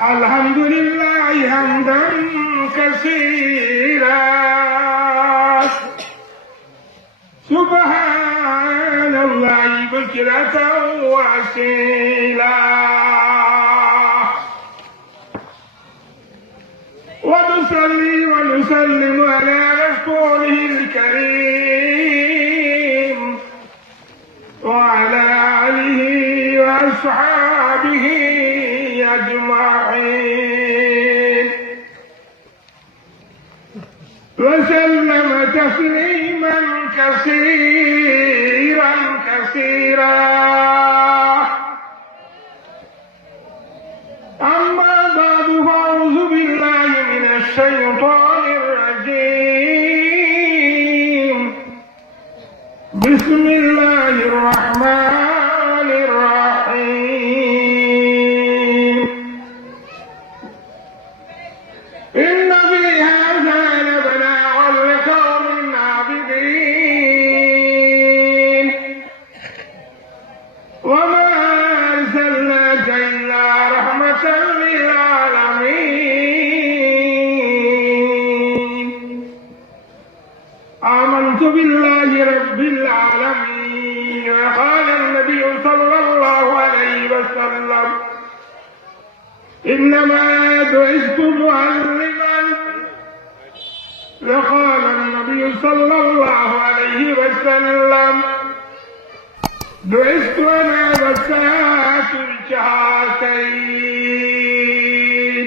الحمد لله حمدا كثيرا سبحان الله بكرة وأصيلا ونصلي ونسلم على رسوله الكريم وعلى آله وأصحابه أجمعين وسلم تسليما كثيرا كثيرا أما بعد فأعوذ بالله من الشيطان الرجيم بسم الله الرحمن الرحيم إن في هذا لبلاغا لقوم عابدين وما أرسلناك إلا رحمة للعالمين آمنت بالله رب العالمين وقال النبي صلى الله عليه وسلم إنما بعثت معلما وقال النبي صلى الله عليه وسلم بعثت أنا وساعة الشهاتين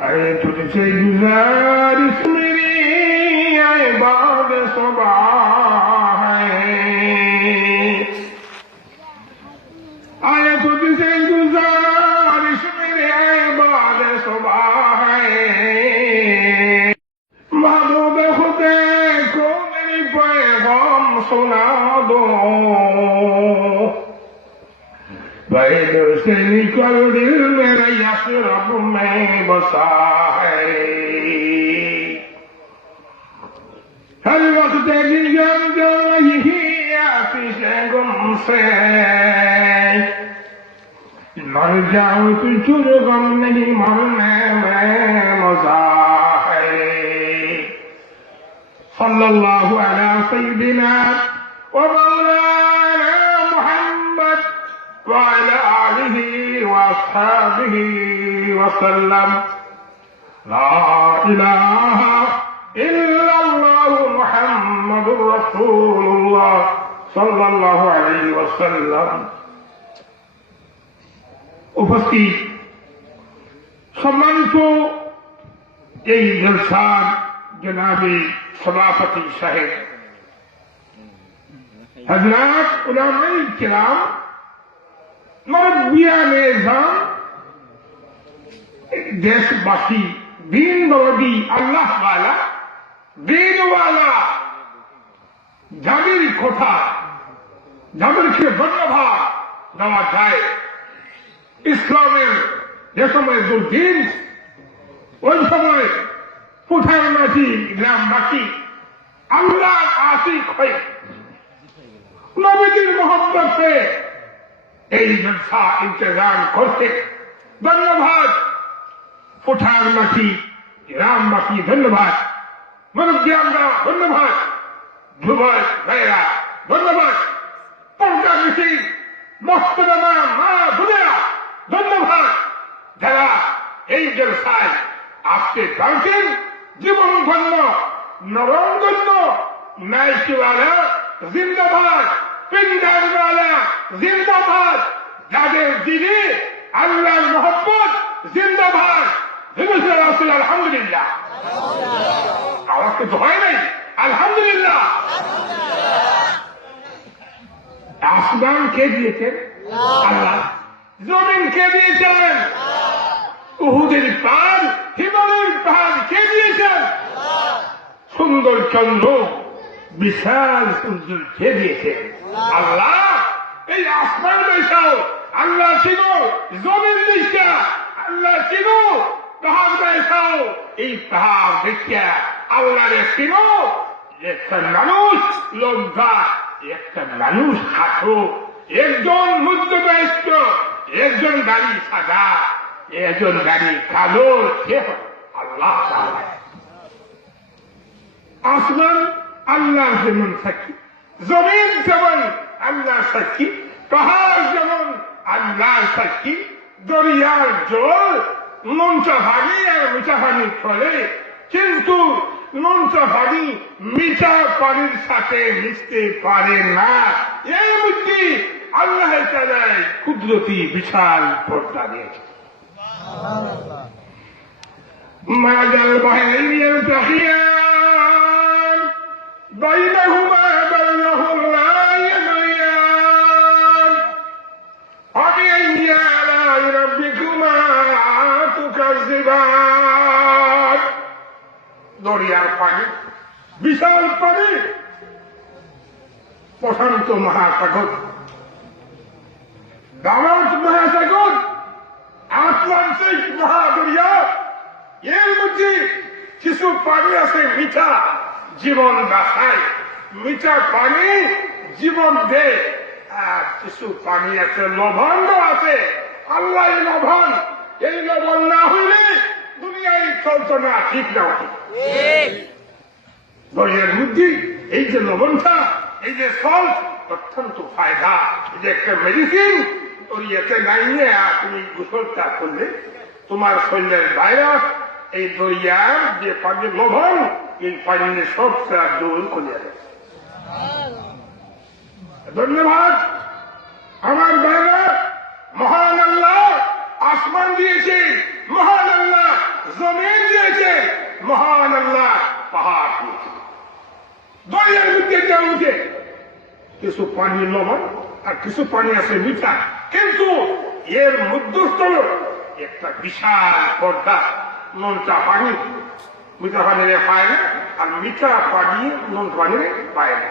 آية تسجزار اسمري عباد صباحين آية تسجزار اسمري عباد صباحين محبوب خدا کو میری پیغام سنا دو بید سے نکل دل میرا یسرب میں بسا ہے ہر وقت کی جان جو یہی آتش گم سے مر جاؤں تو چر غم نہیں مرنے میں مزہ ہے صلی اللہ علی سیدنا ومولانا محمد وعلى آله وأصحابه وسلم لا إله إلا الله محمد رسول الله صلى الله عليه وسلم উপস্থিত সম্মানিত এই জলসার জনাবে সভাপতি সাহেব হযরত উলামায়ে কিরাম মুরব্বিয়ান নিজাম দেশবাসী দিনদরদি আল্লাহওয়ালা দিনওয়ালা যাদের কথা যাদেরকে ধন্যবাদ দেওয়া যায় ইসলামের যে সময় দুর্দিন ওই সময় কোঠার মাটি গ্রামবাসী আল্লাহ আশিক হয়ে নবীজির মহব্বতে এই জলসা ইন্তজাম করতে ধন্যবাদ কোঠার মাটি গ্রামবাসী ধন্যবাদ মুরব্বিয়ানরা ধন্যবাদ যুবক ভাইয়েরা ধন্যবাদ পর্দা মিছিল মোহতারামা মা বোনেরা ধন্যবাদ যারা এই জলসায় আসতে পারছেন জীবন ধন্য নরম ধন্য নাইশওয়ালা জিন্দাবাদ পিন্ডারওয়ালা জিন্দাবাদ যাদের দিলে আল্লাহর মহব্বত জিন্দাবাদ আলহামদুলিল্লাহ আওয়াজ তো হয় নাই আলহামদুলিল্লাহ আসমান কে দিয়েছেন আল্লাহ জমিন কে দিয়েছেন উহুদের পাহাড় হিমালয়ের পাহাড় কে দিয়েছেন সুন্দর চন্দ্র বিশাল সূর্য কে দিয়েছেন আল্লাহ এই আসমান দেখাও আল্লাহ চিনো জমিন দেখা আল্লাহ চিনো পাহাড় দেখাও এই পাহাড় দেখা আল্লাহ চিনো একটা মানুষ লজ্জা একটা মানুষ হাঁটো একজন মধ্যবয়স্ক একজন গাড়ি সাদা, একজন গাড়ি কালো, কে হবে? আল্লাহ তাআলা। আসমান আল্লাহ যেমন সাক্ষী, জমিন যেমন আল্লাহ সাক্ষী, পাহাড় যেমন আল্লাহ সাক্ষী, দরিয়ার জল নোনটা পানি আর মিঠা পানি চলে, কিন্তু নোনটা পানি মিঠা পানির সাথে মিশতে পারে না। এর মধ্যে আল্লাহ তাআলা কুদরতি বিশাল পর্দা দিয়েছে। মাজাল বাহরাইন ইয়ালতাকিয়ান বাইনাহুমা বারজাখুন লা ইয়াবগিয়ান ফাবিআইয়ি আলাই রাব্বিকুমা তুকাজ্জিবান। দরিয়ার পানি, বিশাল পানি, প্রশান্ত মহাসাগর, দামাত মহাসাগর, আটলান্টিক মহাদরিয়া, এর মধ্যে কিছু পানি আছে মিঠা, জীবন বাঁচায়, মিঠা পানি জীবন দেয়, আর কিছু পানি আছে লবণ আছে। আল্লাহ লবণ, এই লবণ না হইলে দুনিয়ায় চলতো না, ঠিক না? দরিয়ার মধ্যে এই যে লবণটা, এই যে সল্ট, অত্যন্ত ফায়দা, এই যে একটা মেডিসিন। দরিয়াতে নাইয়ে তুমি গোসলটা করলে তোমার শরীরের ভাইরাস এই দরিয়ার যে পানির লবণ, এই পানির সবটা দূর করে দেয়। ধন্যবাদ আমার ভাইরা। মহান আল্লাহ আসমান দিয়েছে, মহান আল্লাহ জমিন দিয়েছে, মহান আল্লাহ পাহাড় দিয়েছে। দরিয়ার মধ্যে উঠে কিছু পানি লবণ আর কিছু পানি আছে মিঠা, কিন্তু এর মধ্যস্থল একটা বিশাল পর্দা। নোনটা পানি মিঠা পানিরে পায় না, আর মিঠা পানি নোন পানিরে পায় না।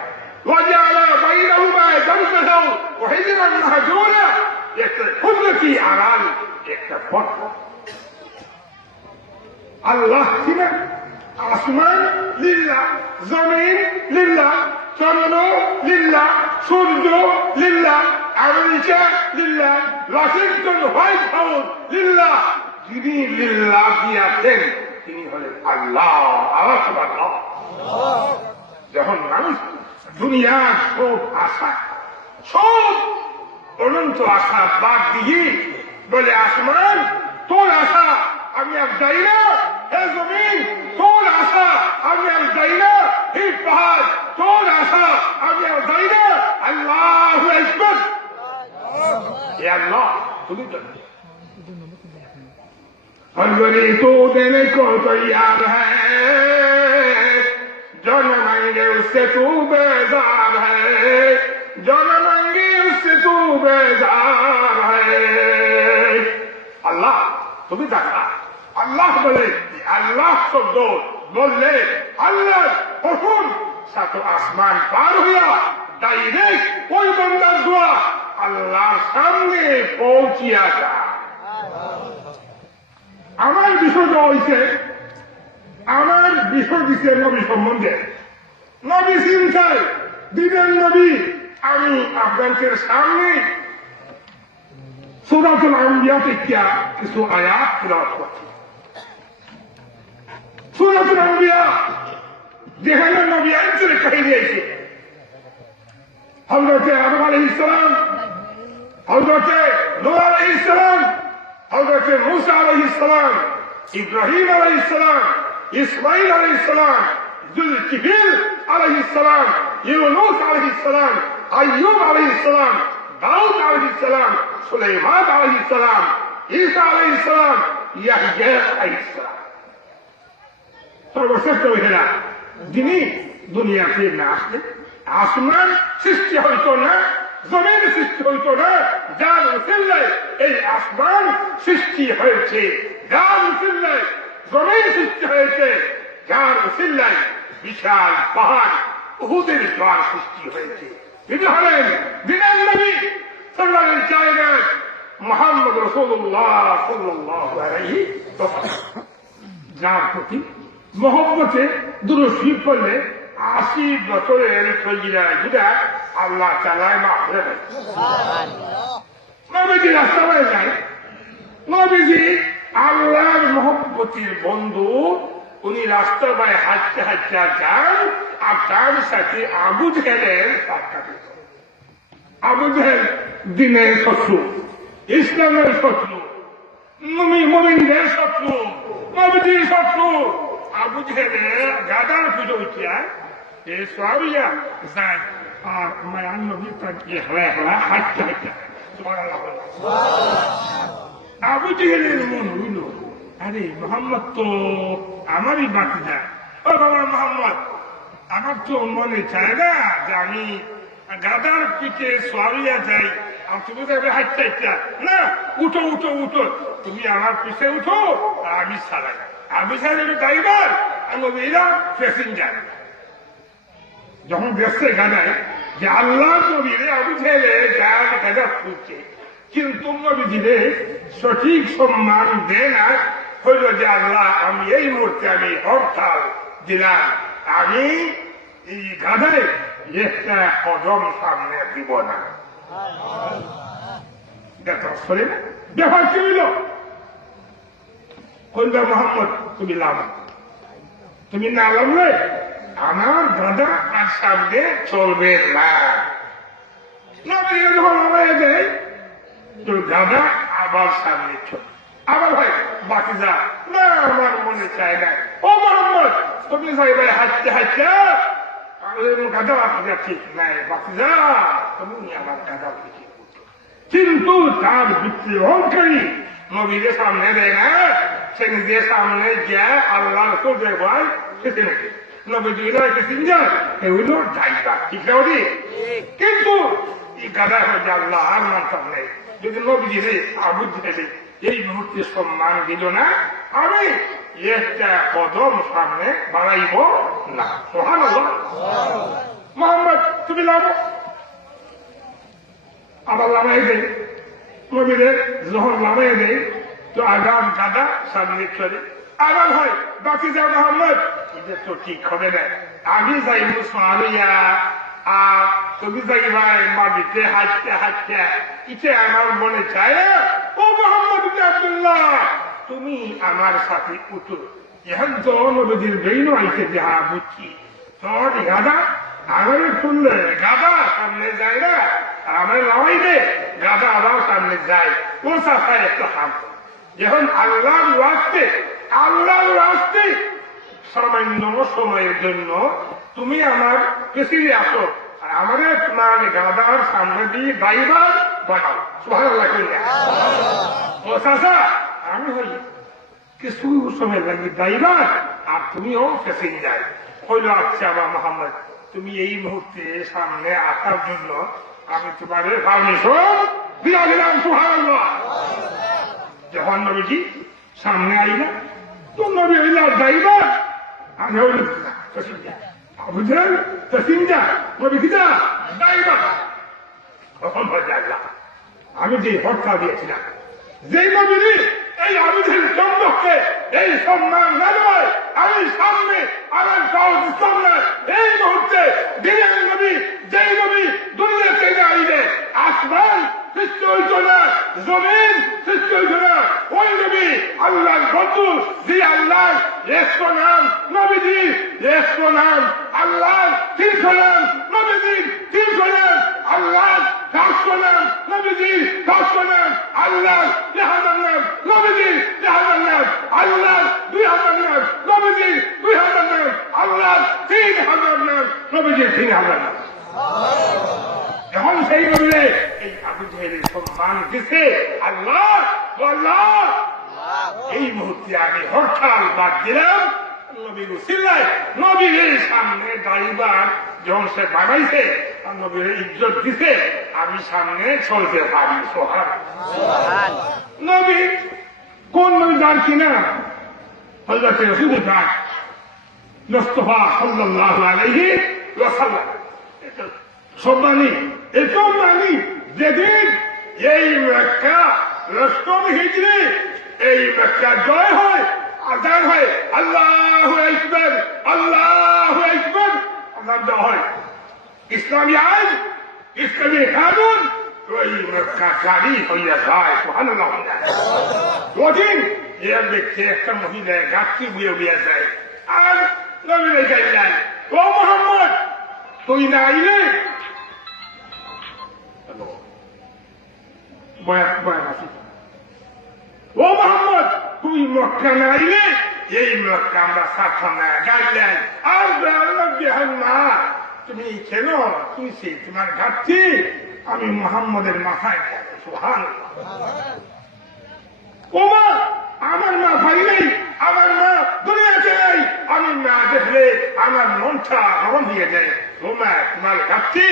وجعل بينهما جنة وحجرا مهجورا। একটা কুদরতি আড়াল, একটা পর্দা। আল্লাহ কিনা আসমান লিল্লাহ, জমিন লিল্লাহ, চন্দ্র লিল্লাহ, সূর্য লিল্লাহ, আমেরিকা লিল্লাহ, ওয়াশিংটন হোয়াইট হাউস লিল্লাহ। যিনি লিল্লাহ দিয়েছেন তিনি হলেন আল্লাহ। আল্লাহ সুবহানাহু। যখন মানুষ দুনিয়ার সব আশা, সব অনন্ত আশা বাদ দিয়ে বলে আসমান তোর আশা আমি আর যাই না, হে জমিন তোর আশা আমি আর যাই না, হে পাহাড় তোর আশা আমি আর যাই না, আল্লাহু আকবার। হে আল্লাহ তুমি তো फरवरी तो देने को तैयार है, जो न मांगे उससे तू बेजार है, जो न मांगे उससे तू बेजार है। अल्लाह तुम्हें देखा, अल्लाह बोले, अल्लाह शब्द बोलले अल्लाह हुकुम सातो आसमान पार हुआ, डायरेक्ट कोई बंदा दुआ अल्लाह सामने पहुंचिया था। আমার বিষয়টা হয়েছে, আমার বিষয় দিচ্ছে নবী সম্বন্ধে। নবী চিন্তায় দিবেন নবী, আমি আপনাদের সামনে সূরাতুল আম্বিয়া থেকে কিছু আয়াত তেলাওয়াত করছি। সূরাতুল আম্বিয়া যেখানে নবী আইনচুরে কাহিনী আছে, হযরতে আদম আলাইহিস সালাম, হযরতে নূহ আলাইহিস সালাম, হযরত মুসা আলাইহিস সালাম, ইব্রাহিম আলাইহিস সালাম, ইসমাঈল আলাইহিস সালাম, যুলকিফল আলাইহিস সালাম, ইউনূস আলাইহিস সালাম, আইয়ুব আলাইহিস সালাম, দাউদ আলাইহিস সালাম, সুলাইমান আলাইহিস সালাম, ঈসা আলাইহিস সালাম, ইয়াহইয়া আলাইহিস সালাম। সর্বশ্রেষ্ঠ হইলেন যিনি দুনিয়াতে না আসলে আসমান সৃষ্টি হইত না, জমিন সৃষ্টি হইত না, যার উসিলায় এই আসমান সৃষ্টি হয়েছে, যার উসিলায় জমিন সৃষ্টি হয়েছে, যার উসিলায় বিশাল পাহাড় উহুদের জ্বাল সৃষ্টি হয়েছে। তিনি হলেন দিনের নবী সাল্লাল্লাহু আলাইহি ওয়াসাল্লাম মুহাম্মদ রাসূলুল্লাহ সাল্লাল্লাহু আলাইহি ওয়াসাল্লাম, যার প্রতি মহব্বতে দুরূদ শরীফ পড়লে 80 বছরের সগীরা গুনাহ আল্লাহ তাআলা মাফ করে দেন। নবী নবীজি রাস্তায় যায়, নবীজি আল্লাহর মহব্বতের বন্ধু, উনি রাস্তা বায় হাঁটতে হাঁটতে যান, আর তার সাথে আবু জেহেলের সাক্ষাৎ। আবু জেহেল দিনের শত্রু, ইসলামের শত্রু, মুমিনদের শত্রু, নবীজির শত্রু। আবু জেহেলের গাদার পুজো উঠিয়া এ সোয়াবিয়া যায়, আর মায়ান নবী তাকে হেলা হেলা হাঁটতে হাঁটতে। আবু জেহেলের মন হইল, আরে মোহাম্মদ তো আমারই বাকি না। ও বাবা মোহাম্মদ, আমার তো মনে চায় না যে আমি গাদার পিঠে সোয়াবিয়া যাই, আর তুমি যাবে হাঁটতে হাঁটতে। না, উঠো উঠো উঠো, তুমি আমার পিছে উঠো, আর আমি ছাড়াই। আমি ছাড়াই ড্রাইভার, আর নবীরা প্যাসেঞ্জার। যখন দেখছে গাদায় যে আল্লাহ নবীরে আবু জেহেলে গাদা ফুটছে, কিন্তু নবীজিরে সঠিক সম্মান দেয় না। হইল যে আল্লাহ, আমি এই মুহূর্তে আমি হরতাল দিলাম, আমি এই গাদায় একটা কদম সামনে দিব না। ব্যাপার কি হইল? কইল মোহাম্মদ, তুমি লাভ, তুমি না লাভলে আমার গাদা আর সামনে চলবে না। নবীরা যখন নামাইয়া দেয়, তোর গাদা আবার সামনে চল। আবার ভাই বাকি যা, না আমার মনে চায় না। ও মোহাম্মদ, তুমি যাইবে হাঁটতে হাঁটতে, গাদা আপনার ঠিক নাই, বাকি যা, তুমি আমার গাদা ঠিক। কিন্তু তার ভিত্তি অহংকারী নবীরে সামনে দেয় না, সে নিজের সামনে গিয়ে আল্লাহ রসুল দেখবার সেতে নাকি নবীজি প্যাসেঞ্জার, এগুলো ড্রাইভার, ঠিক না? কিন্তু এই গাদা হয়ে আল্লাহ আর মানতাম নেই। যদি নবীজিরে আবু জেহেল এই মুহূর্তে সম্মান দিল না, আমি একটা কদম সামনে বাড়াইব না। সুবহানাল্লাহ। মোহাম্মদ, তুমি লাভ। আবার লামাই দেয়, নবীরে যখন লামাই দেয় তো আগাম গাদা সামনে চলে। আবার হয় বাকি যা মোহাম্মদ, এটা তো ঠিক হবে না, আমি যাইব সোয়ালিয়া, আর তুমি যাইবাই মাটিতে হাঁটতে হাঁটতে। এটা আমার মনে চায় না। ও মোহাম্মদ ইবনে আব্দুল্লাহ, তুমি আমার সাথে উঠো। এখন তো নবীজির বেইন আইছে যে হ্যাঁ বুঝছি, তোর গাদা আমার শুনলে গাদা সামনে যায় না, আর আমার লামাইবে গাদা আবার সামনে যায়। ও সাফায় একটা হাম, যখন আল্লাহর রাস্তে সামান্য সময়ের জন্য তুমি আমার পেছনে আসো, আর আমাদের তোমার গাদার সামনে দিয়ে ড্রাইভার বানাও। সুবহানাল্লাহ। ও চাচা, আমি হই কিছু সময় লাগবে ড্রাইভার, আর তুমিও প্যাসেঞ্জার। হইল আচ্ছা বা মোহাম্মদ, তুমি এই মুহূর্তে সামনে আসার জন্য আমি তোমার পারমিশন দিয়া দিলাম। সুবহানাল্লাহ। যখন নবীজি সামনে আইলা, তো নবী হইল ড্রাইভার, আমি হইল প্যাসেঞ্জার। আবু জেহেল প্যাসেঞ্জার, নবী কিনা ড্রাইভার। তখন বলছে আল্লাহ, আমি যে হরতাল দিয়েছিলাম, যেই নবীর এই আবু জেহেল চন্দ্রকে এই সম্মান না দেয়, আমি সামনে আমার সহজ ইসলাম না। এই মুহূর্তে দিনের নবী, যেই নবী দুনিয়া থেকে আইলে আসমান সৃষ্টি হইত না, জমিন সৃষ্টি হইত না, ওই নবী আল্লাহর বন্ধু, যে আল্লাহ 100 নাম, নবীজি 100 নাম, আল্লাহ 300 নাম, নবীজি 300 নাম, আল্লাহ 400 নাম, নবীজি 400 নাম, আল্লাহ 1000 নাম, নবীজি 1000 নাম, আল্লাহ 2000 নাম, নবীজি 2000 নাম, আল্লাহ 3000 নাম, নবীজি 3000 নাম। এখন সেই নবীরে এই আবু জেহেলের সম্মান দিছে আল্লাহ। এই মুহূর্তে আমি হরতাল বাদ দিলাম, নবীর উসিলায় নবীর সামনে ড্রাইভার যখন সে বানাইছে, নবীর ইজ্জত দিছে, আমি সামনে চলতে পারি। নবী কোন নবী যান কিনা? হযরত রাসূল পাক মুস্তাফা সাল্লাল্লাহু আলাইহি ওয়াসাল্লাম। সম্মানী, এত মানি যেদিন এই মক্কা রাষ্ট্র হিজরি, এই মক্কা জয় হয়, আযান হয়, আল্লাহু আকবার, আল্লাহু আকবার, আযান দেওয়া হয়। ইসলামী আইন, ইসলামী কানুন ওই মক্কা জারি হইয়া যায় সুবহানাল্লাহ ওদিন এর দেখতে একটা মহিলা গাছটি বুয়ে বুয়ে যায় আর নবীরে গাইলেন ও মোহাম্মদ তুই না আইলে ও মোহাম্মদ তুই মক্কা না আইলে এই মক্কা আমরা ছাড়তাম না গাইলেন আর বেহান না তুমি কেন তুই সে তোমার ঘাটছি আমি মোহাম্মদের মাথায় সুবহানাল্লাহ ও মা আমার মা ভাই নেই আমার মা দুনিয়াতে নেই আমি মা দেখলে আমার মনটা নরম হয়ে যায় ও মা তোমার ঘাটছি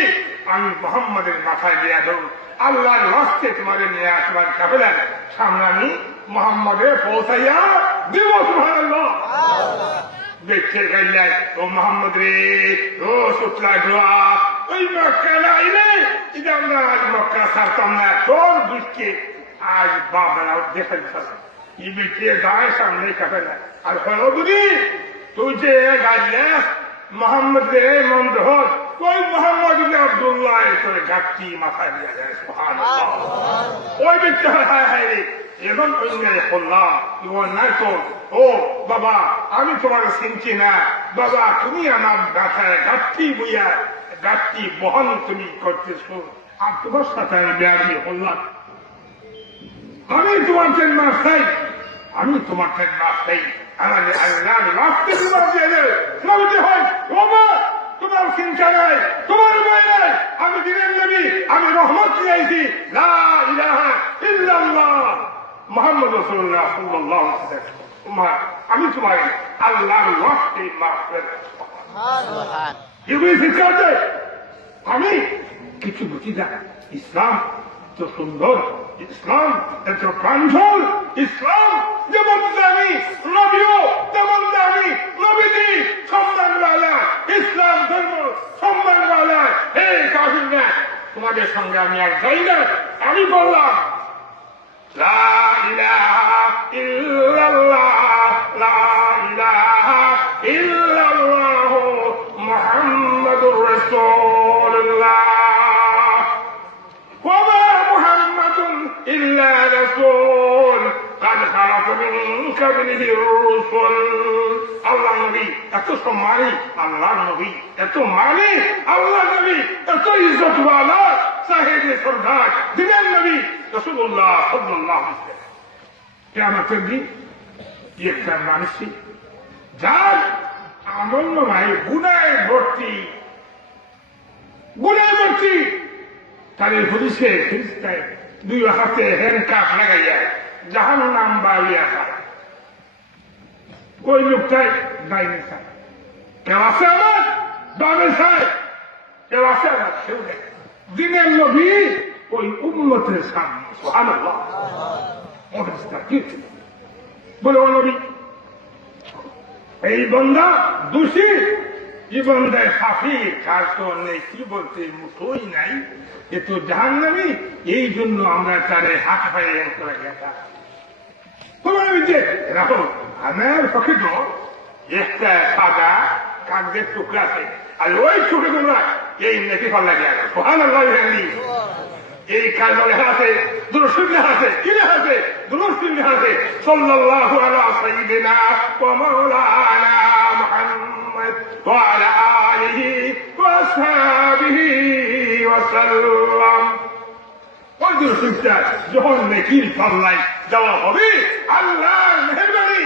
আমি মোহাম্মদের মাথায় দেয়া দেব আল্লাহর রাস্তে তোমাদের নিয়ে আসবার কাফেলার সামনে আমি মোহাম্মদে পৌঁছাইয়া দিব সুবহানাল্লাহ দেখতে গাইলে ও মোহাম্মদ রে ও শুক্লা দোয়া ওই মক্কা আইলে এটা আমরা আজ মক্কা ছাড়তাম না তোর দুঃখে আজ বাবারা দেখে এই ব্যক্তি গায়ের সামনে কাটে না আর হলো বুঝি তুই যে গাইলে মোহাম্মদ রে মন্দ হোক ওই মোহাম্মদ আব্দুল্লাহ তোর ঘাটতি মাথায় দিয়া যায় সুবহানাল্লাহ ওই ব্যক্তি হায় হায় রে এখন অন্যায় করলাম অন্যায় তো ও বাবা আমি তোমার চিনছি না বাবা তুমি আমার ব্যথায় ঘাটতি বইয়া ঘাটতি বহন তুমি করতেছ আর তোমার সাথে আমি বেয়াদবি করলাম আমি তোমার জন্য চাই আমি তোমার জন্য চাই আমার আল্লাহর রাস্তে তোমার দিয়ে দেবে হয় বাবা তোমার চিন্তা নাই তোমার ভয় নাই আমি দিনের নবী আমি রহমত চাইছি লা ইলাহা ইল্লাল্লাহ মুহাম্মদ রাসূলুল্লাহ সাল্লাল্লাহু আলাইহি ওয়াসাল্লাম আমি তোমার আল্লাহর রাস্তে মাফ করে সুবহানাল্লাহ ইবলিস শিখাতে আমি কিছু বুঝি না ইসলাম তো সুন্দর ইসলাম এত প্রাঞ্জল ইসলাম যেমন দামি নবীও তেমন দামি নবীজি সম্মানওয়ালা ইসলাম ধর্ম সম্মানওয়ালা হে কাফিররা তোমাদের সঙ্গে আমি আর যাই না আমি বললাম লা ইলাহা ইল্লাল্লাহ লা ইলাহা ইল্লাল্লাহ মুহাম্মাদুর রাসূলুল্লাহ إلا رسول قد خلق من قبله الرسل আল্লাহ নবী এত সম্মানী আল্লাহ নবী এত মানে আল্লাহ নবী এত ইজ্জতওয়ালা সাহেবে সরদার দিনের নবী রাসূলুল্লাহ সাল্লাল্লাহু আলাইহি ওয়াসাল্লাম কিয়ামতের দিন একটা মানুষ যার আমল নামায় গুনাহে ভর্তি তার হদিসে ফেরেশতায় দুই হাতে হ্যান্ডকাপ লাগাইয়া জাহান্নাম বাড়িয়া যায় ওই লোকটাই ডাইনে চায় কেউ আছে আমার ডানে চায় কেউ আছে আমার সেও দেখে দিনের নবী ওই উম্মতের সামনে সুবহানাল্লাহ অবস্থা কি বলে ও নবী এই বান্দা দোষী এই বান্দায় সাফি কার তো নেই কি বলতে মুঠোই নাই এ তো জাহান্নামী এই জন্য আমরা তারে হাত পায়ে করে গেলাম তোমার যে রাখো আমার পক্ষে তো একটা সাদা কাগজের টুকরা আছে আর ওই টুকরে তোমরা এই নেকি ফল লাগে সুবহানাল্লাহ এই কাজ লেখা আছে দুরুদ লেখা আছে কি লেখা আছে দুরুদ লেখা আছে সাল্লাল্লাহু আলা সাইয়্যিদিনা ওয়া মাওলানা মুহাম্মদ ওয়া আলা আলিহি ওয়া আসহাবিহি ওয়া সাল্লাম ওই দুরুদটা যখন নেকির পাল্লাই দেওয়া হবে আল্লাহর মেহেরবানি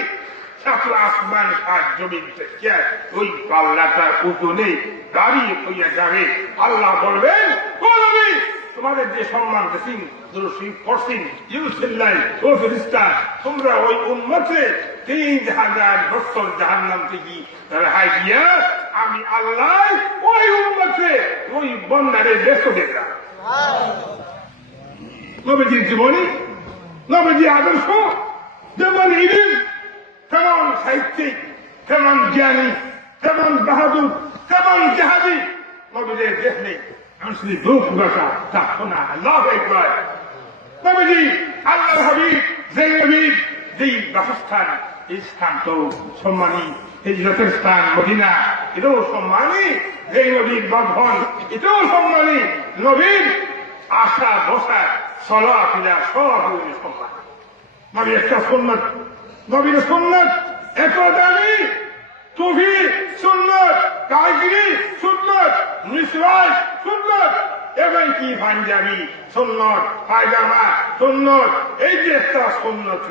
সাত আসমান আর জমিন থেকে ওই পাল্লাটার ওজনে দাঁড়িয়ে হইয়া যাবে আল্লাহ বলবেন ও নবী তোমাদের যে সম্মান দিয়েছেন দুরূদ পড়ছেন ইউসুল্লাহ ও ফেরেশতা তোমরা ওই উম্মতে 3000 বছর জাহান্নাম থেকে রেহাই দিয়া আমি আল্লাহ ওই উম্মতে ওই বান্দারে বেঁচে দিলাম নবীজির জীবনী নবীজির আদর্শ যেমন ইলম তেমন সাহিত্যিক তেমন জ্ঞানী তেমন বাহাদুর তেমন জাহাদি নবীদের দেখলে মানুষের দুঃখ বাসা তা শোনা আল্লাহু আকবার নবীজি আল্লাহর হাবিব যে নবীর যেই বাসস্থান এই স্থান তো সম্মানী হিজরতের স্থান মদিনা এটাও সম্মানী যে নবীর বাঁধন এটাও সম্মানী নবীর আসা বসা চলাফেরা সব সম্মান। নবী একটা সুন্নত, নবীর সুন্নত এত দামি, টুপি সুন্নত, কাগরি সুন্নত, মিসওয়াক সুন্নত, এবং কি পাঞ্জাবি সুন্নত, পায়জামা সুন্নত। এই যে একটা সুন্নত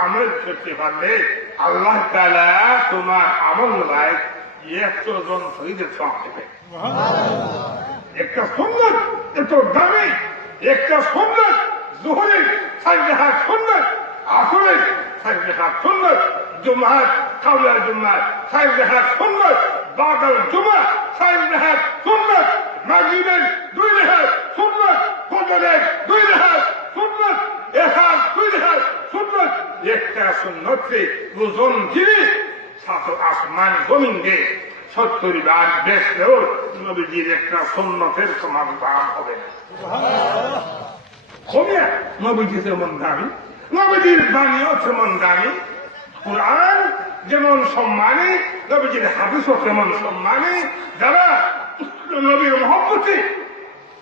আমল করতে পারলে আল্লাহ তাআলা তোমার আমল রায় 100 জন শহীদের সওয়াব দেবে। একটা সুন্নত এত দামি, একটা সুন্নত যোহরের 4 রাকাত সুন্নত, আসরের 4 রাকাত সুন্নত, জুমআর কাওলার জুমআ 4 রাকাত সুন্নত, বাদাল জুমআ 4 রাকাত সুন্নত, মাগরিবের 2 রাকাত সুন্নত, ফজরের 2 রাকাত সুন্নত, এশার 2 রাকাত সুন্নত। একটা সুন্নতে ওজন দিলে সাত আসমান জমিন দিয়ে 70 বার বেশলেও নবীজির একটা সুন্নতের সমান দাম হবে না। হবে নবীজি যেমন দামি, নবীজির বাণীও তেমন দামি, কোরআন যেমন সম্মানী, নবীজির হাদিসও তেমন সম্মানী। যারা নবীর মহব্বতে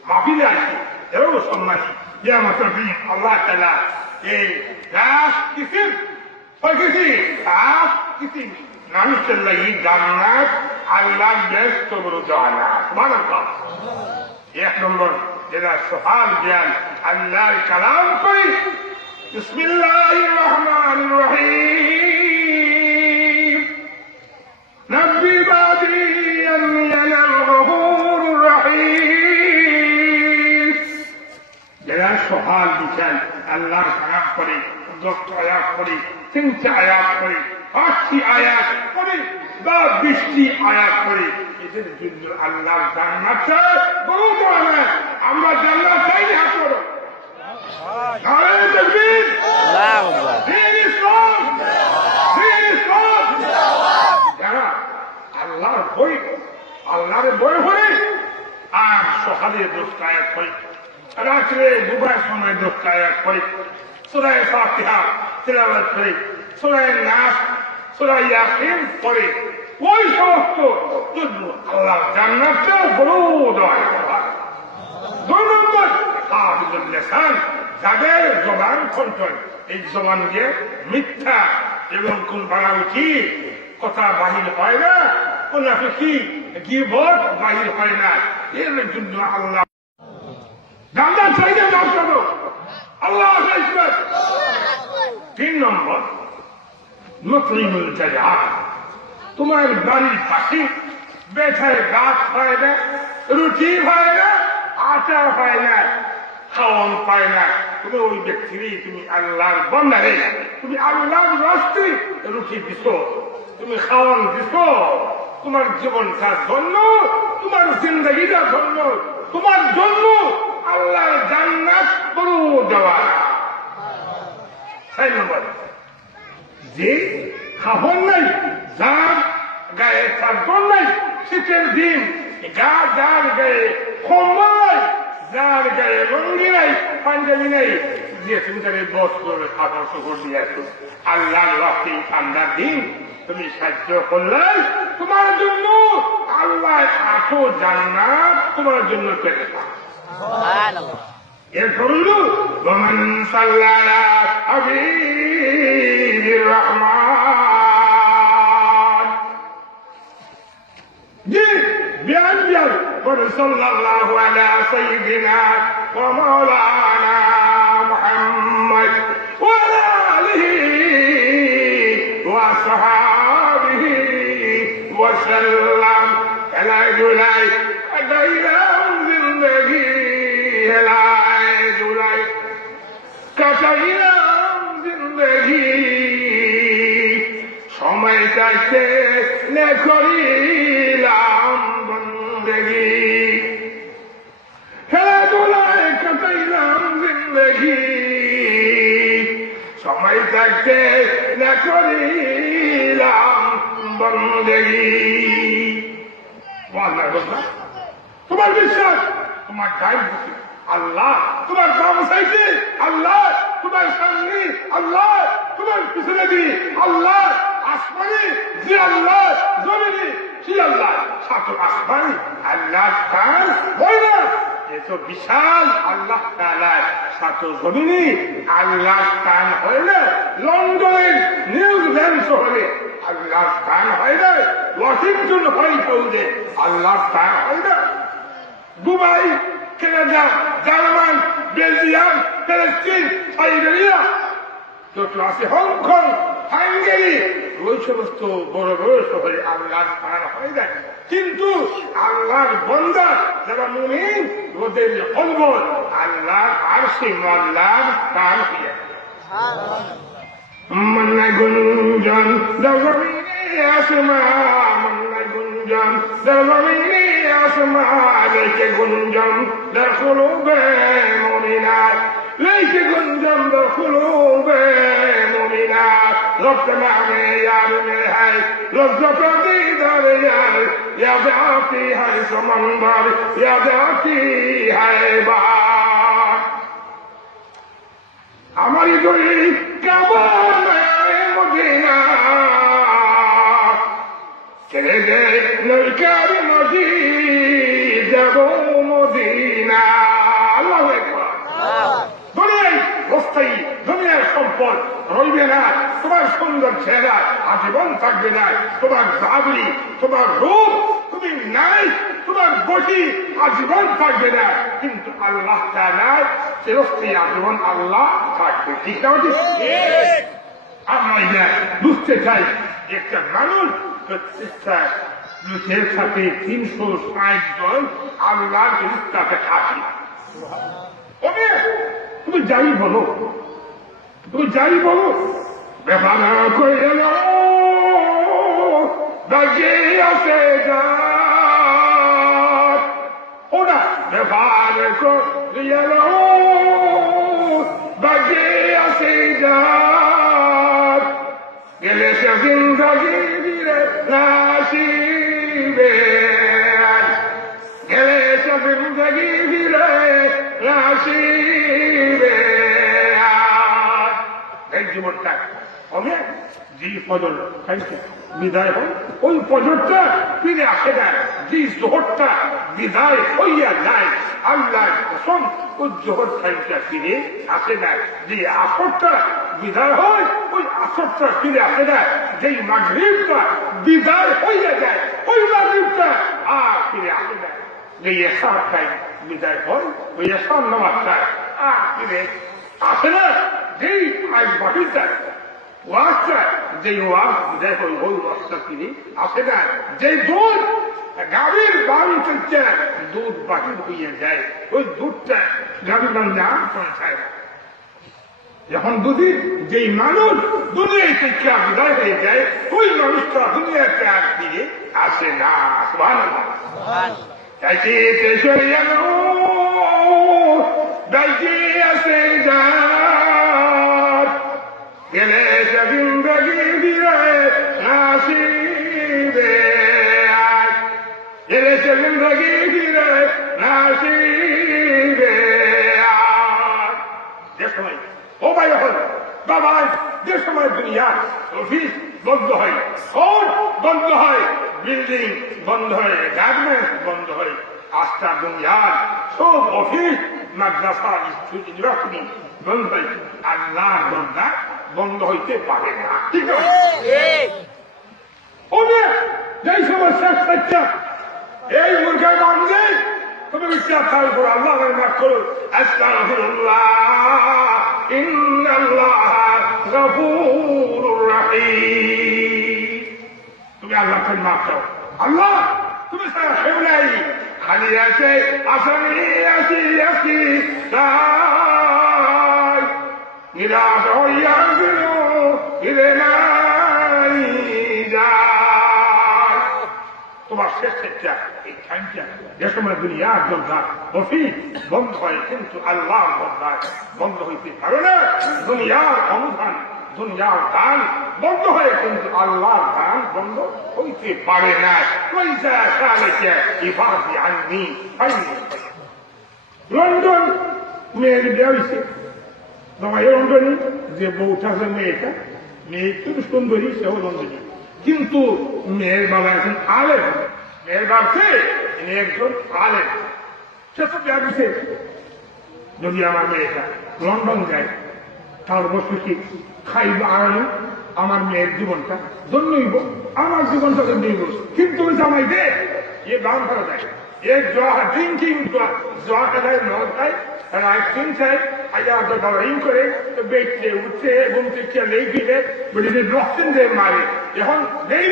মাহফিলে আসে এরাও সম্মানী। যেমন আল্লাহ তাআলা এই গাছ কিসিম গাছ কিসিম মানুষের লাগি জান্নাত আল্লাহ ব্যস্ত বড় জান্নাত। সুবহানাল্লাহ। 1 নম্বর যেটা সহাল জ্ঞান আল্লাহর কালাম করি। বিসমিল্লাহির রহমানির রহিম। নব্বি বাদি আন্নী আনাল গফুরুর রহিম। যারা সহাল বিচার আল্লাহর কালাম করে, 10 আয়াত করে, 3 আয়াত করে, 5 আয়াত করে বা 20 আয়াত করে, এদের জন্য আল্লাহর জান্নাত বড় জান্নাত। আমরা জান্নাত চাই না করো। নারে তাকবীর, আল্লাহু আকবার। দ্বীন ইসলাম, দ্বীন ইসলাম। যারা আল্লাহর ভয়, আল্লাহর ভয় করে আর সকালে 10 আয়াত করে, রাত্রে ঘুমার সময় 10 আয়াত করে, সূরা ফাতিহা তিলাওয়াত করে, সূরা নাস, সূরা ইয়াসিন পড়ে, ওই সমস্ত জন্য আল্লাহ জান্নাতটা বড় দেওয়া। 2 নম্বর হাফিজুল লিসান, যাদের জবান কন্ট্রোল, এই জবান দিয়ে মিথ্যা এবং কোন বাড়াউচি কথা বাহির হয় না, মুনাফিকি গীবত বাহির হয় না, এর জন্য আল্লাহ জান্নাত চাইলে নাম করো। আল্লাহ আকবার। 3 নম্বর মুকরিমুল জাযা। তোমার বাড়ির পাশে বেঠার গাছ হয় না, রুটি হয় না, আচার হয় না, খাওয়ান পায় না, তুমি ওই ব্যক্তিরই তুমি আল্লাহর বান্দারে, তুমি আল্লাহর রাস্তে রুটি দিছ, তুমি খাওয়ান দিছ, তোমার জীবনটা ধন্য, তোমার জিন্দগিটা ধন্য, তোমার জন্য আল্লাহর জান্নাত বড় দেওয়া। 4 নম্বর যে খাবার নাই, যার গায়ে চাদর নাই, শীতের দিন যার গায়ে কম্বল নাই, যার গায়ে লুঙ্গি নাই, পাঞ্জাবি নাই, যে তুমি তাদের বস্ত্র খাবার শকর দিয়েছ, আল্লাহর রাস্তে ঠান্ডার দিন তুমি সাহায্য করলে তোমার জন্য আল্লাহ এত জান্নাত তোমার জন্য পেতে পারে। এরপর ومن صلى على حبيب الرحمن بأنجل صلى الله على سيدنا ومولانا محمد وعلى آله وصحابه وسلم فلا جلاي أديناهم زندگی جولائی কাটাইলাম জিন্দগি, সময় চাইতে নে করিলাম বন্দেগি, খেলাধুলায় কাটাইলাম জিন্দগি, সময় চাইতে নে করিলাম বন্দেগি। তোমার বিশ্বাস, তোমার গায়ে আল্লাহ, তোমার দাম চাইছে আল্লাহ, তোমার সামনে আল্লাহ, তোমার পিছনে দিই আল্লাহ, আসমানি যে আল্লাহ, জমিনি সে আল্লাহ, সাত আসমানি আল্লাহ কান হয় না, এ তো বিশাল আল্লাহ তাআলার সাত জমিনে আল্লাহ স্থান হইলে লন্ডনের নিউজিল্যান্ড শহরে আল্লাহ স্থান হইলে ওয়াশিংটন হয়ে পৌঁছে আল্লাহ স্থান হইলে দুবাই কানাডা জার্মান বেলজিয়াম ফিলিস্তিন সাইবেরিয়া যত আছে হংকং হাঙ্গেরি ওই সমস্ত বড় বড় শহরে আল্লাহ স্থান হয়ে যায় কিন্তু আল্লাহর বান্দা যারা মুমিন ওদের কলব আল্লাহর আরশে আল্লাহর স্থান হয়ে মন্না গুঞ্জন জমিনে আসমা মন্না গুঞ্জন জমিনে আসমা লেকে গুঞ্জন দখলুবে মুমিনাত লেকে গুঞ্জন দখলুবে মুমিনাত رب معنا يا رمي هاي رب جبري دار يا بعطي هاي سمندر يا بعطي هاي بحر عمري دولي كبار مدينة كده نركب مدينة جابو مدينة الله أكبر দুনিয়ায় বস্তাই দুনিয়ার সম্পদ রইবে না তোমার সুন্দর চেহারা আজীবন থাকবে না তোমার বাবলি তোমার রূপ তুমি নাই তোমার বটি আজীবন থাকবে না কিন্তু আল্লাহ তাআলার চিরস্থায়ী আজীবন আল্লাহ থাকবে ঠিক না আমরা এটা বুঝতে চাই একটা মানুষ প্রত্যেকটা লোকের সাথে 360 জন আল্লাহর ফেরেশতাকে থাকে তুমি যাই বলো তুমি যাই বলো ব্যাপার করে এলো দাঁড়িয়ে আছে ওরা ব্যাপার করে এলো দাঁড়িয়ে আছে গেলে সে জিন্দাগি দিলে নাসিবে গেলে সে জিন্দাগি দিলে নাসিবে এই জীবনটা হবে যে ফজর খাইছে বিদায় হয় ওই ফজরটা ফিরে আসে না যে জোহরটা বিদায় হইয়া যায় আল্লাহর কসম ওই জোহর খাইটা ফিরে আসে না যে আসরটা বিদায় হয় ওই আসরটা ফিরে আসে না যেই মাগরিবটা বিদায় হইয়া যায় ওই মাগরিবটা আর ফিরে আসে না যে এশারটাই বিদায় হয় ওই এশার নামাজটা আর ফিরে আসে না যেই আজ বাকিটা ওয়াজটা যেই ওয়াজ বিদায় হয় ওই ওয়াজটা ফিরে আসে না যেই দুধ গাভীর বান চলছে দুধ বাকি হইয়া যায় ওই দুধটা গাভীর বান না পৌঁছায় যখন দুদিন যেই মানুষ দুনিয়ায় থেকে বিদায় হয়ে যায় ওই মানুষটা দুনিয়াতে আর ফিরে আসে না সুবহানাল্লাহ চাইতে সরিয়ে দাইতে আসে যা গেলে জিন্দগি দিলে নাসিবে গেলে জিন্দগি দিলে নাসিবে যে সময় ও ভাই হল বাবা যে সময় দুনিয়া অফিস বন্ধ হয় ফোন বন্ধ হয় বিল্ডিং বন্ধ হয় গার্মেন্টস বন্ধ হয় আস্থা দুনিয়ার সব অফিস মাদ্রাসা স্কুল ইউনিভার্সিটি বন্ধ হয় আল্লাহ বন্ধা বন্ধ হইতে পারে না ঠিক আছে যেই সময় শেষ বাচ্চা এই মুরগা বান্ধে তুমি বিশ্বাস খাল করো আল্লাহ মাফ করো আস্তাগফিরুল্লাহ ইন্নাল্লাহ গফুরুর রহিম তুমি আল্লাহকে মাফ করো আল্লাহ তুমি সারা কেউ নাই খালি আছে আসামি আসি আসি তাই নিরাশ হইয়া গেল ফিরে নাই যায় তোমার শেষ চেষ্টা এই টাইমটা যে সময় দুনিয়া জমদার অফিস বন্ধ হয় কিন্তু আল্লাহ বন্ধ হইতে পারে না দুনিয়ার অনুদান দুনিয়ার দান বন্ধ হয় কিন্তু আল্লাহর দান বন্ধ হইতে পারে না পয়সা সালেকে ইবাদি আননি লন্ডন মেয়ের বিয়ে হয়েছে তোমার লন্ডনে যে বউটা আছে মেয়েটা মেয়ে খুব সুন্দরী সেও লন্ডনী কিন্তু মেয়ের বাবা এখন আলেম মেয়ের বাপসে ইনি একজন আলেম সে তো ব্যাগছে যদি আমার মেয়েটা লন্ডন যায় তার বছর কি খাইব আড়ানো আমার মেয়ের জীবনটা ধন্যইব আমার জীবনটা ধন্যইব কিন্তু জামাই দে এ বাম করা যায় এ ড্রিঙ্কিং জোয়া খেলায় মদ খায় আর আইসক্রিম খায় আইয়া ডলারিং করে বেচতে উঠছে ঘুম থেকে লেই ফিরে বলে রক্তেন দিয়ে মারে এখন নেই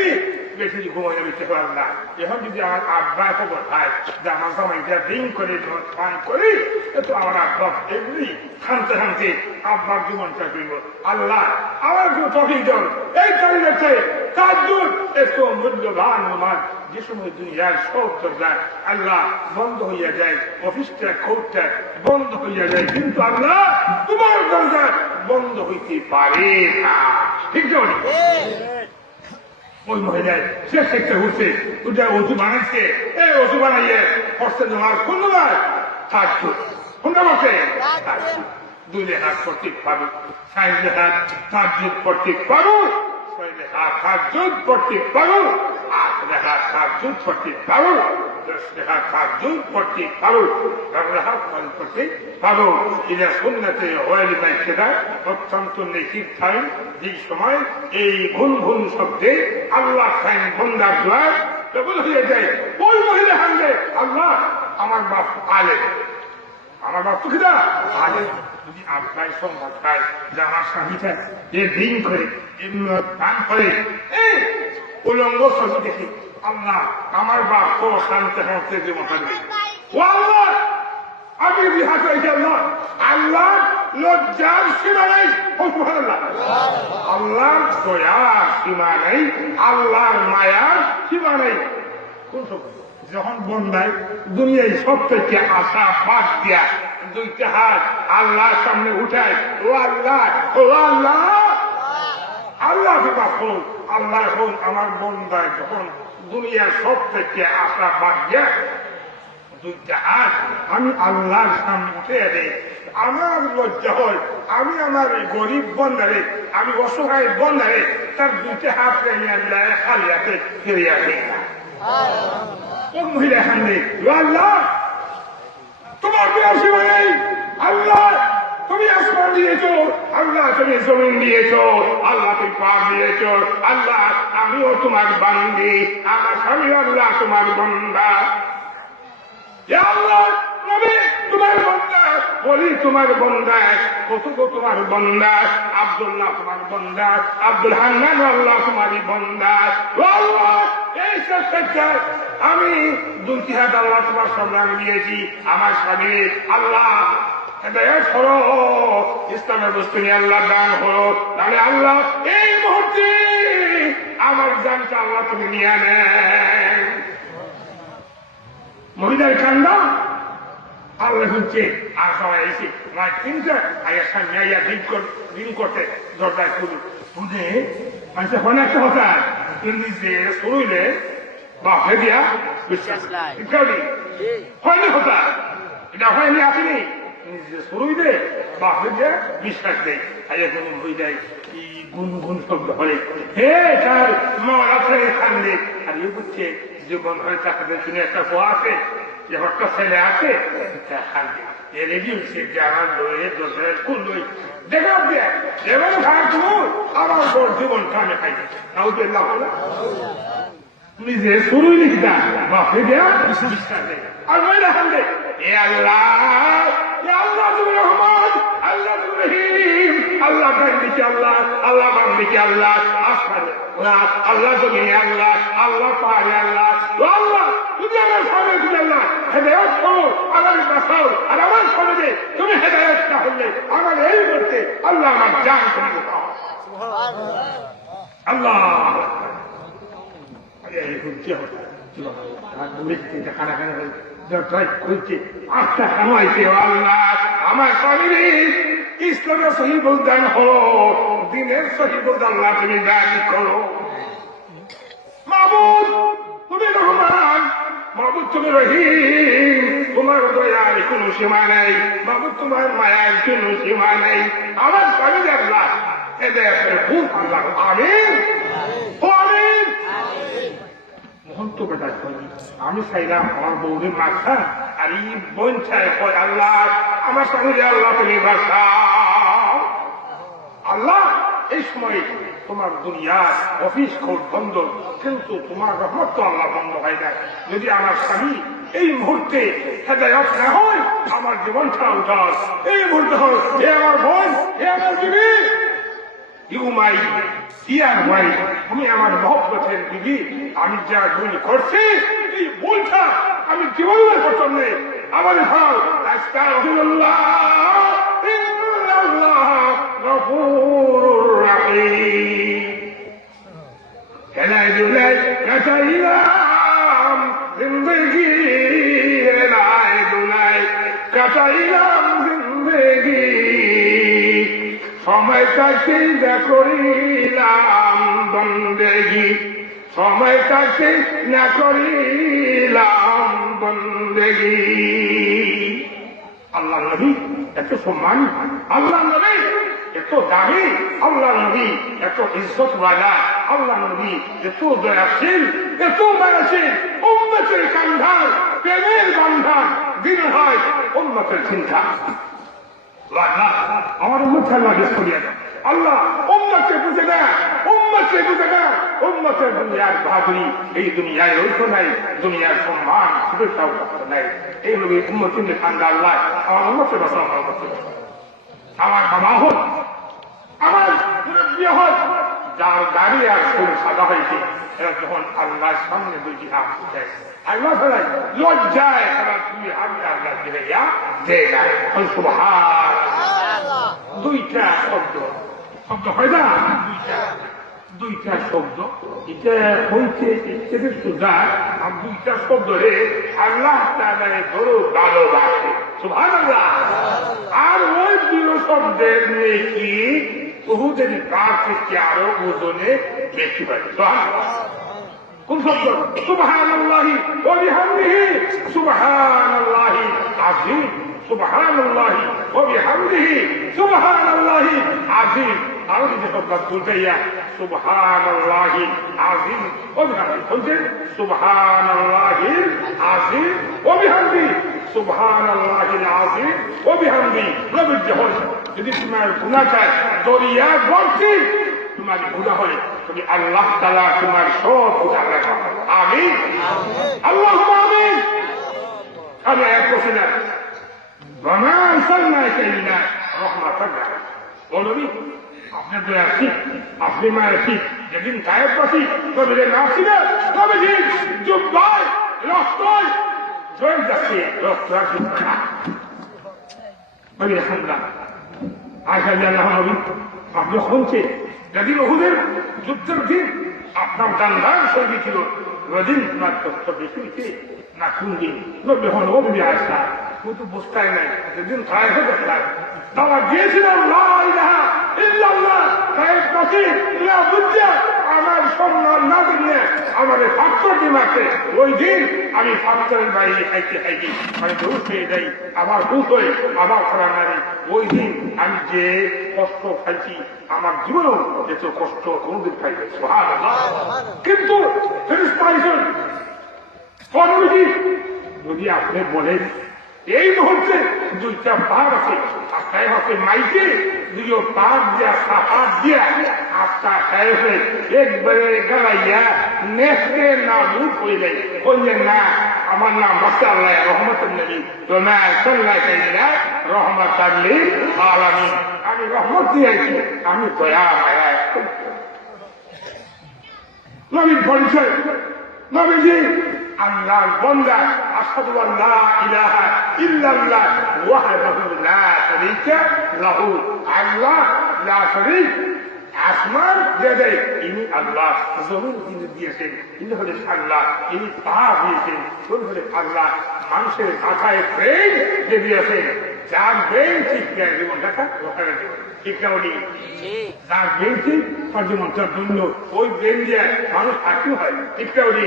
বেশি ঘুমাই দিতে পারলাম না এখন যদি আমার আব্বা খবর হয় যে আমার জামাইটা ড্রিঙ্ক করে পান করি তো আমার আব্বা এমনি খানতে খানতে আব্বার জীবনটা করব আল্লাহ আমার টপিক দল এই কারণে কাজুর এত মূল্যবান মান যে সময় দুনিয়ার সব দরজা আল্লাহ বন্ধ হইয়া যায় অফিসটা কোর্টটা বন্ধ হইয়া যায় কিন্তু আল্লাহ তোমার দরজা বন্ধ হইতে পারে না ঠিক আছে ওই মহিলায় সে একটা উঠছে ওটা ওষু বানাইছে এই ওষু বানাইয়ে হচ্ছে তোমার কোন নয় সাহায্য কোনটা বসে দুই লেখা প্রতীক পাবো সাইড লেখা সাহায্য প্রতীক পাবো ছয় লেখা সাহায্য প্রতীক পাবো আট লেখা সাহায্য প্রতীক পাবো 10 লেখা সাহায্য প্রতীক পাবো 12 লেখা প্রতীক পাবো এটা সুন্নতে ওয়ালি মাইকেদা অত্যন্ত নিশ্চিত থাকেন যে সময় এই ঘুন ঘুন শব্দে আল্লাহ খান বন্দার দোয়ার কবুল হয়ে যায় ওই মহিলা হাঙ্গে আল্লাহ আমার বাপ আলে আমার বাপ তো কিনা আলে যদি আব্বাই সংবাদ পায় যে আমার স্বামীটা এ দিন করে পান করে উলঙ্গ ছবি দেখি আল্লাহ আমার বাপ তো শান্তি হাসতে জীবন থাকবে ও আল্লাহ আমি বিহাস হয়েছি আল্লাহ আল্লাহ লজ্জার সীমা নেই আল্লাহর দয়ার সীমা নেই আল্লাহর মায়ার সীমা নেই কোন সব যখন বন্ধায় দুনিয়ায় সব থেকে আশা বাদ দিয়া দুইটা হাত আল্লাহর সামনে উঠায় ও আল্লাহ ও আল্লাহ আল্লাহ হোক আল্লাহ হোক আমার বন্ধায় যখন দুনিয়ার সব থেকে আশা বাদ দিয়া দুইটা হাত আমি আল্লাহর সামনে উঠে দেয় আমার লজ্জা হয় আমি আমার গরিব বন্ধারে আমি অসহায় বন্ধারে তার দুইটা হাত খালি হাতে ফিরে আসে মহিলা সামনে আল্লাহ তোমার সীমা নেই আল্লাহ তুমি আসমান দিয়েছ আল্লাহ তুমি জমিন দিয়েছ আল্লাহ তুমি পাপ দিয়েছ আল্লাহ আমিও তোমার বান্দি আমার স্বামী আল্লাহ তোমার বন্দা আল্লাহ তোমার বন্দা বলি তোমার বন্দা কত তোমার বন্দা আব্দুল্লাহ তোমার বন্দা আব্দুল হান্নান আল্লাহ তোমারই বন্দা আল্লাহ এই সব আমি দুইটি হাত আল্লাহ তোমার সামনে আমি দিয়েছি আমার স্বামী আল্লাহ হলো ইসলামের বস্তু নিয়ে আল্লাহ দান হলো তাহলে আল্লাহ এই মুহূর্তে আমার জানটা আল্লাহ তুমি নিয়ে নেন মহিলার কান্দা আল্লাহ হচ্ছে আর সবাই এসে নয় তিনটা আগে সামনে আইয়া দিন করতে দরজায় খুলুন বুঝে মানে হনে একটা কথা নিজে শুরুলে বা হয়ে দিয়া বিশ্বাস হয়নি কথা এটা হয়নি আসেনি নিজে শুরুই দে বা হয়ে দিয়া বিশ্বাস দেয় আইয়া যেমন হয়ে যায় এই গুন গুন শব্দ হলে হে তার আছে সামনে আর ইয়ে বুঝছে জীবন হয়ে চাকরি শুনে একটা পোয়া আছে যে একটা ছেলে আছে রেডি হচ্ছে যারা লয়ে দোষের কোন লই দেখা দেয় এবার খায় তুমি আমার বড় জীবনটা আমি খাই নাউজুবিল্লাহ নিজে শুরুই লিখতা বাপে দেয়া বিশ্বাস দেয় আর মহিলা খান্দে এ আল্লাহ আল্লাহ তুমি রহমান আল্লাহ তুমি রহিম আল্লাহ বান্দিকে আল্লাহ আল্লাহ বান্দিকে আল্লাহ আসমানে আল্লাহ তুমি আল্লাহ আল্লাহ পাহাড়ে আল্লাহ আল্লাহ তুমি আমার সামনে তুমি আল্লাহ হেদায়ত করো আমার বাসাও আর আমার সমাজে তুমি হেদায়ত না হলে আমার এই করতে আল্লাহ আমার জান তুমি আল্লাহ আমার স্বামী ইসলামের সহিহ দান হলো দিনের সহিহ আল্লাহ তুমি দান করো মাবুদ তুমি রহমান মাবুদ তুমি রহিম তোমার দয়ার কোন সীমা নেই মাবুদ তোমার মায়ার কোন সীমা নেই আমার স্বামী আল্লাহ এদের খুব আল্লাহ আমিন আমিন মহন্ত বেটা আমি চাইলাম আমার বৌদির মাথা আর এই বঞ্চায় কয় আল্লাহ আমার সঙ্গে আল্লাহ তুমি বাঁচাও। আল্লাহ এই সময় তোমার দুনিয়ার অফিস কোর্ট বন্ধ, কিন্তু তোমার রহমত তো আল্লাহ বন্ধ হয় না। যদি আমার স্বামী এই মুহূর্তে হেদায়ত না হয়, আমার জীবনটা উদাস। এই মুহূর্তে হয় হে আমার বোন, হে আমার বিবি, ইউ মাই ডিয়ার ওয়াইফ, তুমি আমার মহব্বতের বিবি, আমি যা ভুল করছি এই ভুলটা আমি জীবনের পছন্দ নেই। আমার ভাব আস্তাগফিরুল্লাহ ইন্নাল্লাহ গফুরুর রাহিম। খেলায় দুলায় কাটাইলাম জিন্দেগি, খেলায় দুলায় কাটাইলাম জিন্দেগি, সময় থাকতে না করিলাম বন্দেগি, সময় থাকতে না করিলাম বন্দেগি। আল্লাহ নবী এত সম্মান, আল্লাহ নবী এত দামি, আল্লাহ নবী এত ইজ্জতওয়ালা, আল্লাহ নবী এত দয়াশীল, এত দয়াশীল। উম্মতের কান্ধার প্রেমের বান্ধার দিন হয় উম্মতের চিন্তা। আমার উম্মত আল্লাহ বেশ করিয়া দেয়। আল্লাহ উম্মতকে বুঝে না, উম্মতকে বুঝে না। উম্মতের দুনিয়ার বাহাদুরি এই দুনিয়ায় ঐক্য নাই, দুনিয়ার সম্মান শুভেচ্ছাও নাই। এই নবী উম্মতের ঠান্ডা আল্লাহ আমার উম্মতকে বাঁচাও, আমার উম্মতকে বাঁচাও। আমার বাবা হল, আমার বিয়ে হল, যার গাড়ি আর ফুল সাদা হয়েছে, এরা যখন আল্লাহর সামনে দুইটি হাত উঠায়, আল্লাহ ফেলায় লজ্জায় তারা দুই হাত আল্লাহ দিলে দেয় না। সুবহানাল্লাহ। দুইটা শব্দ, শব্দ হয় না, দুইটা শব্দ, এটা হইতে ইত্যাদি সুদা, আর দুইটা শব্দ রে আল্লাহ তাআলা বড় ভালোবাসে। সুবহানাল্লাহ। আর ওই দুই শব্দের নেকি উহুদের পাহাড় থেকে আরো ওজনে বেশি পায়। কোন শব্দ? সুবহানাল্লাহি ওয়া বিহামদিহি, সুবহানাল্লাহি আযীম, সুবহানাল্লাহি ওয়া বিহামদিহি, সুবহানাল্লাহি আযীম। আরো কিছু শব্দ তুলতেইয়া সুবহানাল্লাহি আযীম ওয়া বিহামদিহি, শুনছেন? সুবহানাল্লাহিল আযীম ওয়া বিহামদিহি, সুবহানাল্লাহিল আযীম ওয়া বিহামদিহি। নবীর যখন যদি তোমার গুনাহটা দরিয়া ভর্তি, তোমার গুনাহ হয়, তুমি আল্লাহ তাআলা তোমার সব গুনাহ রাখা। আমিন, আল্লাহুম্মা আমিন। আমি এক বলছি না, ওয়ামা আরসালনাকা ইল্লা রাহমাতাল লিল আলামিন। ও নবী, আপনার দয়া ঠিক, আপনি মায়ের ঠিক। যেদিন গায়েব বসি নবীরে না ছিল, নবীজি জুব্বায় রক্তই জয় যাচ্ছে, রক্ত জুব্বা নবীর হামলা। আয়সা রাদিয়াল্লাহু আনহা নবী আপনি শুনছে যেদিন উহুদের যুদ্ধের দিন আপনার জানদার শরীর ছিল, ওদিন আপনার তথ্য বেশি হয়েছে না কোন দিন? নবী হন ও নবী আয়সা, ও তো বুঝতাই নাই। যেদিন সাহেব দেখলাম তারা গিয়েছিলাম লা ইলাহা ইল্লাল্লাহ, সাহেব কাছে বুঝছে আমার সম্মান না দিলে আমার ফাঁকর ডিম আছে। ওই দিন আমি ফাঁকরের বাইরে খাইতে খাইতে মানে দৌড় খেয়ে যাই, আবার দুধ হয়ে আবার খারাপ নারী। ওই দিন আমি যে কষ্ট খাইছি আমার জীবনেও এত কষ্ট কোনদিন খাইবে। কিন্তু যদি আপনি বলেন এই মুহূর্তে দুইটা পাহাড় আছে, আপনার হাতে মাইকে দুই পাহাড় দিয়া সাহায্য দিয়া আপনার খাইছে একবারে গাড়াইয়া নেশে না মুখ হইলে বললেন না আমার নাম মাশাআল্লাহ রহমতুল নবী, ওমা আরসালনাকা ইল্লা রাহমাতাল লিল আলামিন। আমি রহমত দিয়েছি, আমি দয়া মায়া। নবীর পরিচয়, নবীজি আল্লাহর বান্দা। আশহাদু আল্লা ইলাহা ইল্লাল্লাহ ওয়াহদাহু লা শারীকা লাহু। আল্লাহ লা শরীক, আসমান যে দেয় ইনি আল্লাহ, জমিন যিনি দিয়েছেন ইনি হলেন আল্লাহ, ইনি পা দিয়েছেন উনি হলেন আল্লাহ, মানুষের মাথায় ব্রেন যে দিয়েছেন, যার ব্রেন ঠিক দেয় জীবনটাকে ওখানে ঠিক না উনি যার ব্রেন ঠিক তার জীবনটার জন্য ওই ব্রেন দিয়ে মানুষ চাকরি হয়, ঠিক না উনি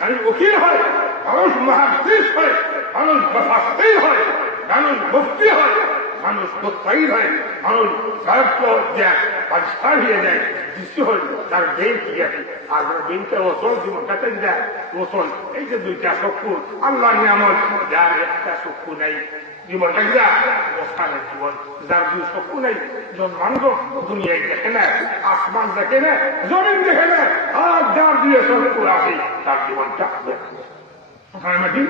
মানুষ উকিল হয়, মানুষ মহাদিস হয়, মানুষ মুফাসসির হয়, মানুষ মুফতি হয়, মানুষ প্রত্যাহী হয়, মানুষ সাহায্য দেয়, পরিষ্কার হয়ে যায়, দৃষ্টি হয় তার বেন কি আছে। আর বেনটা ওসল জীবন কাছে দেয় ওসল। এই যে দুইটা চক্ষু আল্লাহ নিয়ামত, যার একটা চক্ষু নেই জীবনটা যা অবস্থানে জীবন, যার দুই চক্ষু নেই মানুষ দুনিয়ায় দেখে না, আসমান দেখে না, জমিন দেখে না, আর যার দুই চক্ষু আছে তার জীবনটা মাটি।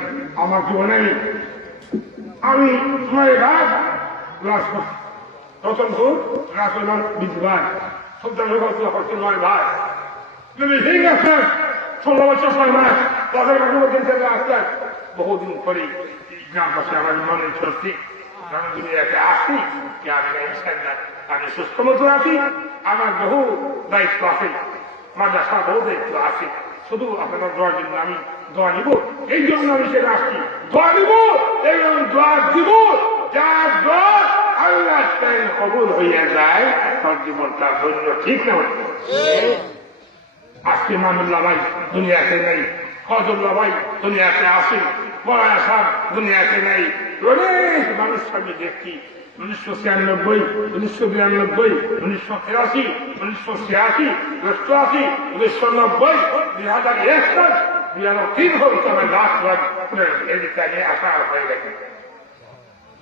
আমার জীবনে আমি 9 ভাগ ক্লাস করছি, রতনপুর রাসুলার 20 ভাগ, সুলতান করছি 9 ভাগ, ঠিক আছে 16 বছর 6 মাস তাদের মধ্যে আসলেন। বহুদিন পরে গ্রামবাসী আমার মনে চলছে দুনিয়াতে আসি, আমি সুস্থ মতো আছি, আমার বহু দায়িত্ব আছে, মাদ্রাসা বহু দায়িত্ব আছে, শুধু আপনার দোয়ার জন্য আমি দোয়া নিব, এই জন্য আমি সেটা আসছি, দোয়া নিব এবং দোয়া দিব, যার দোয়া আল্লাহ কবুল হইয়া যায় তার জীবনটা ধন্য, ঠিক না? আজকে মামুল্লাহ ভাই দুনিয়াতে নেই, ফজল্লাহ ভাই দুনিয়াতে আসি, বড়া সাহেব দুনিয়াতে নেই, অনেক মানুষ আমি দেখছি 1996, 1992, 1983, 1986, 1988, 1990, 2001, 2003 হয়েছে আমার লাখ এদিকে নিয়ে আসা হয়ে গেছে।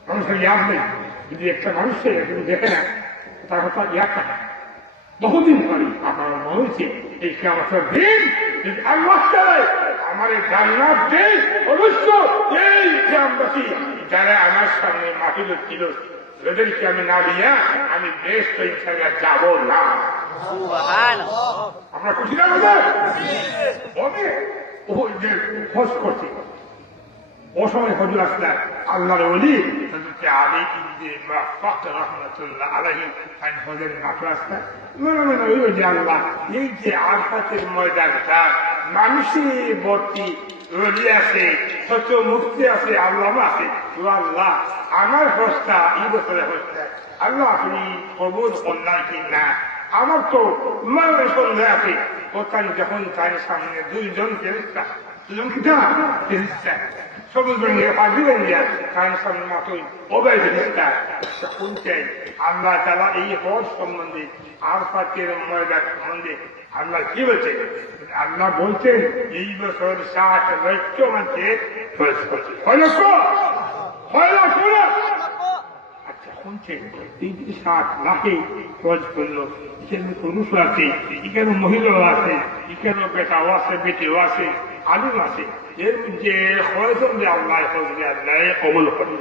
মানুষের ইয়াদ নেই, যদি একটা মানুষের যদি দেখে না তার কথা ইয়াদ থাকে। বহুদিন পরে আপনার মনে হয়েছে এই কিয়ামতের দিন যদি আল্লাহ চায় আমার জান্নাত দেয়, অবশ্য এই গ্রামবাসী যারা আমার সামনে মাটি ছিল এদেরকে আমি না দিয়া আমি বেশ তো ইনশাআল্লাহ যাব না। আমরা খুশি না খোঁজ করছি ও সময় হজুর আসলাম আল্লাহর ওলি আলী ইবনে মাফাক রাহমাতুল্লাহ আলাইহি হজের মাত্র আসলাম। ওই যে আল্লাহ এই যে আরফাতের ময়দানটা মানুষে ভর্তি, রলি আছে, সত্য মুক্তি আছে, আল্লাহ আছে। আল্লাহ আমার হস্তা এই বছরের হস্তা আল্লাহ আপনি কবুল করলেন কি না? আমার তো মানে সন্দেহ আছে। কোথায় যখন তার সামনে 2 জন ফেরেশতা, 2 জন কিটা ফেরেশতা সবুজ রঙের পাখি রঙিয়া তার সামনে মাত্রই ওবাই ফেরেশতা শুনছেন আল্লাহ তাআলা এই হজ সম্বন্ধে, আরফাতের ময়দান সম্বন্ধে আল্লাহ কি বলছে? আল্লাহ বলছেন এই বছর 60 লক্ষ মানুষের হজ করছে। আচ্ছা শুনছেন এই 60 লাখে হজ করলো, এখানে পুরুষ আছে, এখানে মহিলাও আছে, এখানে বেটাও আছে, বেটিও আছে, আলুম আছে। এর যে হজন যে আল্লাহ হজরে আল্লাহ কবল করে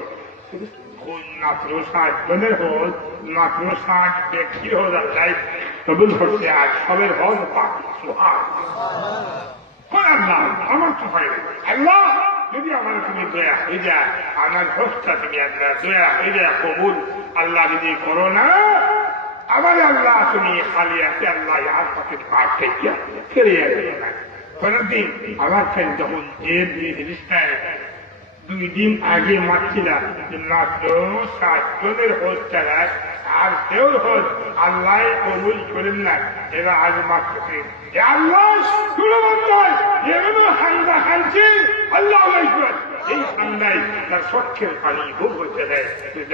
মাত্র 60 জনের হজ, মাত্র 60 ব্যক্তির হজ আল্লাহ কবুল করছে। আর সবের হজ বাকি আল্লাহ আমার তো হয় আল্লাহ যদি আমার তুমি দয়া হয়ে যায়, আমার হজটা তুমি আল্লাহ দয়া হয়ে যায় কবুল আল্লাহ যদি করো না, আবার আল্লাহ তুমি খালি আছে আল্লাহ আর পাশে পাঠ থেকে ফিরে যাবে না। কোনদিন আমার ফ্রেন্ড যখন যে জিনিসটায় 2 দিন আগে মারছিলাম মাত্র 60 জনের হজ চালায়, আর কেউ হজ আল্লাহ কবুল করেন না, এরা আজ মারতেছে আল্লাহ শুরু বন্ধায় যেগুলো হান্দা হানছে আল্লাহ এই ঠান্ডায় তার চক্ষের পানি ভোগ হতে দেয়।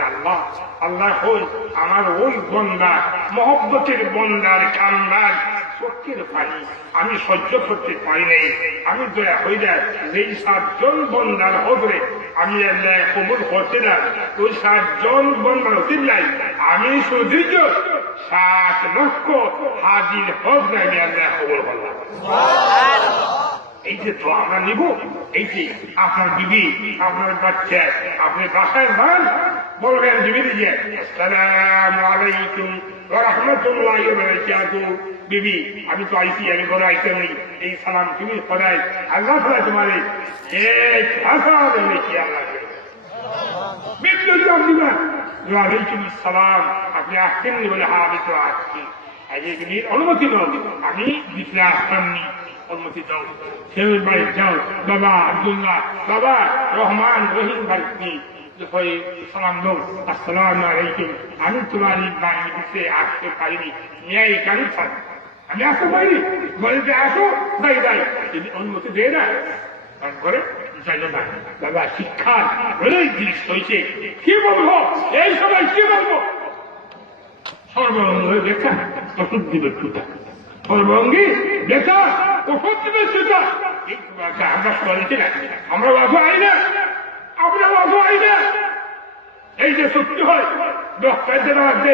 আল্লাহ আল্লাহ হই আমার ওই বন্দা মহব্বতের বন্দার কান্দার চক্ষের পানি আমি সহ্য করতে পারি নাই, আমি দয়া হয়ে যায় যেই 7 জন বন্দার হজরে আমি আল্লাহ কবুল করতে না, ওই 7 জন বন্দার চিল্লাই আমি সুদীর্ঘ 7 লক্ষ হাজির হজ আমি আল্লাহ কবুল করলাম। এই যে তো আমরা নিব, এই যে আপনার বিবি, আপনার বাচ্চা, আপনি বাসায় মান বলবেন বিবি দিয়ে আসসালামু আলাইকুম ওয়া রাহমাতুল্লাহি ওয়া বারাকাতুহু। বিবি আমি তো আইসি, আমি ঘরে আইতে নেই, এই সালাম তুমি করাই আল্লাহ তাআলা তোমার এক হাজার নেকি আল্লাহ বিদ্যুৎ দিবেন। ওয়ালাইকুম আসসালাম, আপনি আসছেননি বলে হ্যাঁ আমি তো আসছি, অনুমতি দাও, আমি দিতে আসতামনি, অনুমতি দাও। সেউল বাড়ি যাও, বাবা আব্দুল্লাহ, বাবা রহমান রহিম বাড়ি সালাম দাও, আসসালামু আলাইকুম। আমি তোমার বাড়ি দিতে আসতে পারিনি, মেয়ে কেন থাক, আমি আসতে পারিনি, বলে যে আসো ভাই ভাই, যদি অনুমতি দেয় না করে জানো না বাবা, শিক্ষার অনেক জিনিস হয়েছে। কি বলবো এই সময়, কি বলবো? সর্বঙ্গ বেকার, ওষুধ দিবে সুতা। সর্বঙ্গী বেকার, ওষুধ দিবে সুতা। আমরা শুনেছি না, আমরা বাবু আই না, আমরা বাবু আই না। এই যে সত্যি হয় 10 পয়সার মধ্যে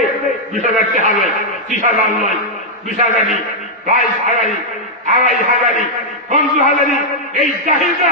20,000 টাকা নয়, 30,000 নয়, 20,000, 22,000, 2,500, 50,000, এই চাহিদা